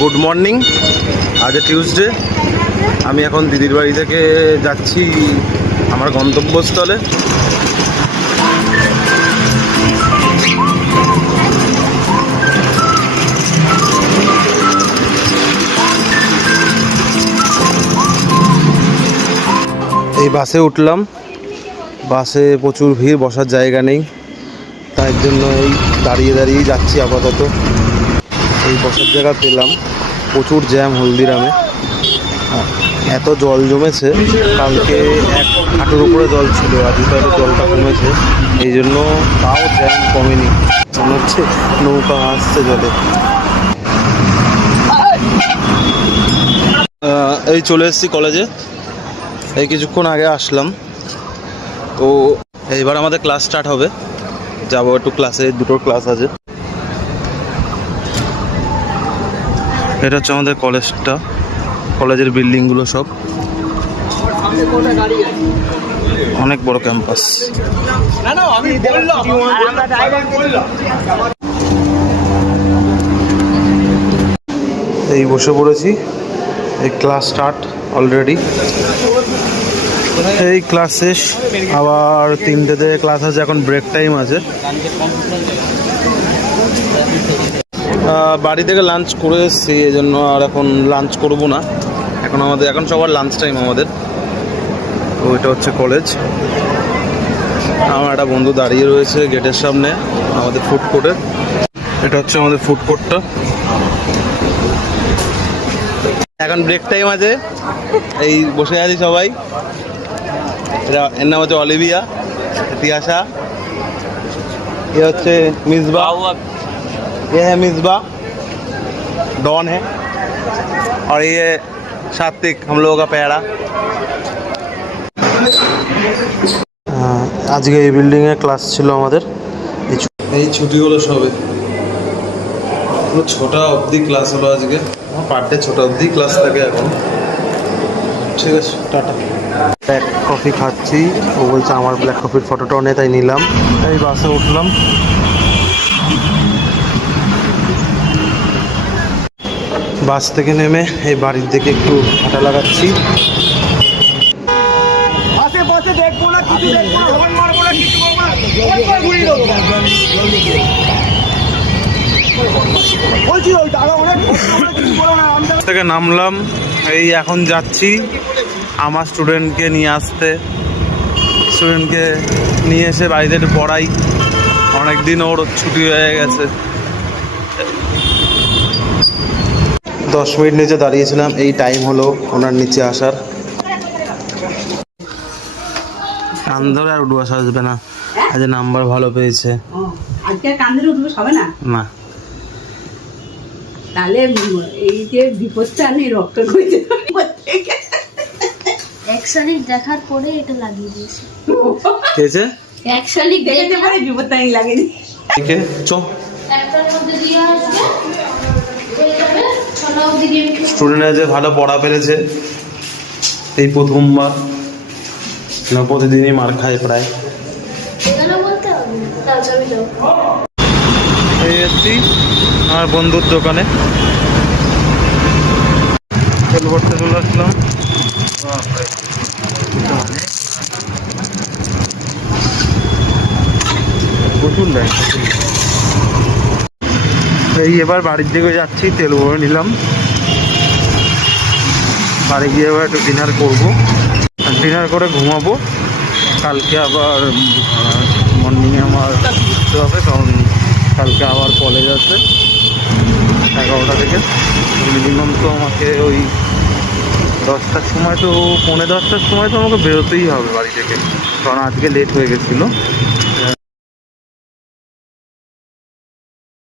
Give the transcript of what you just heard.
Good morning. আজ Tuesday. আমি এখন দিদির বাড়ি থেকে যাচ্ছি আমার গন্তব্যস্থলে। এই বাসে উঠলাম। বাসে প্রচুর ভিড়, বসার জায়গা নেই, তাই জন্য এই দাঁড়িয়ে দাঁড়িয়েই যাচ্ছি আপাতত। এই বসার জায়গা পেলাম, প্রচুর জ্যাম হলদিরামে। এত জল জমেছে, কালকে 1 হাঁটুর উপরে জল ছিল, আজ তাহলে জলটা কমেছে, এই জন্য তাও জ্যাম কমেনি। মনে হচ্ছে নৌকা আসছে জলে। এই চলে এসেছি কলেজে, এই কিছুক্ষণ আগে আসলাম। তো এইবার আমাদের ক্লাস স্টার্ট হবে, যাবো একটু ক্লাসে, দুটো ক্লাস আছে। এটা হচ্ছে আমাদের কলেজটা, কলেজের বিল্ডিংগুলো সব, অনেক বড় ক্যাম্পাস। এই বসে পড়েছি, এই ক্লাস স্টার্ট অলরেডি। এই ক্লাস শেষ, আবার 3টেতে ক্লাস আছে, এখন ব্রেক টাইম আছে। বাড়ি থেকে লাঞ্চ করে এসেছি, এই জন্য আর এখন লাঞ্চ করব না। এখন সবার লাঞ্চ টাইম আমাদের। তো এটা হচ্ছে কলেজ। আমার একটা বন্ধু দাঁড়িয়ে রয়েছে গেটের সামনে আমাদের ফুড কোর্টের। এটা হচ্ছে আমাদের ফুড কোর্টটা। এখন ব্রেক টাইম আছে, এই বসে আছি সবাই। এর নাম হচ্ছে অলিভিয়া, তিয়াশা, এ হচ্ছে মিসবা, ये है मिसबा, डॉन है, और ये सात्विक, हम लोगों का प्यारा। আজকে এই বিল্ডিংয়ে ক্লাস ছিল আমাদের। এই ছুটি হলো সবে, 6টা অবধি ক্লাস হলো আজকে। পার ডে 6টা অবধি ক্লাস থাকে এখন। ঠিক আছে, টাটা। ব্ল্যাক কফি খাচ্ছি, ও বলছে আমার ব্ল্যাক কফির ফটোটাও নেই, তাই নিলাম। এই বাসে উঠলাম। বাস থেকে নেমে এই বাড়ির দিকে একটু হাঁটা লাগাচ্ছি। থেকে নামলাম, এই এখন যাচ্ছি আমার স্টুডেন্টকে নিয়ে আসতে। স্টুডেন্টকে নিয়ে এসে বাড়িতে একটু পড়াই, অনেকদিন ওর ছুটি হয়ে গেছে। 10 মিনিট নিচে দাঁড়িয়েছিলাম, এই টাইম হলো ওনার নিচে আসার। কান ধরে আর উঠবাস আসবে না, আজ নাম্বার ভালো পেয়েছে। আজকে কান ধরে উঠবাস হবে না, না তাহলে এই যে বিপদটা নেই, রক্ত কইতে এক শালিক দেখার পরে এটা লাগিয়ে দিয়েছে। কেছে এক শালিক দেখতে পরে বিপদটা নেই লাগেনি। ওকে চো, একটার মধ্যে দিয়ে আসবে, হয়ে যাবে 6টা অবধি গেম। স্টুডেন্টরা যে ভালো পড়া পেরেছে, এই প্রথমবার না, প্রতিদিনই মার খায় প্রায়। এখানে বলতে হবে না, যাবি যাও। এই এসছি আমার বন্ধুর দোকানে, তেল ভরতে চলে আসলাম। প্রচুর লাইন। এই এবার বাড়ির দিকে যাচ্ছি, তেল ভরে নিলাম। বাড়ি গিয়ে এবার একটু ডিনার করবো, ডিনার করে ঘুমাবো। কালকে আবার মর্নিংয়ে আমার উঠতে হবে, কারণ কালকে আবার কলেজ আছে 11টা থেকে। মিনিমাম তো আমাকে ওই 10টার সময়, তো 9:45টার সময় তো আমাকে বেরোতেই হবে বাড়ি থেকে, কারণ আজকে লেট হয়ে গেছিলো।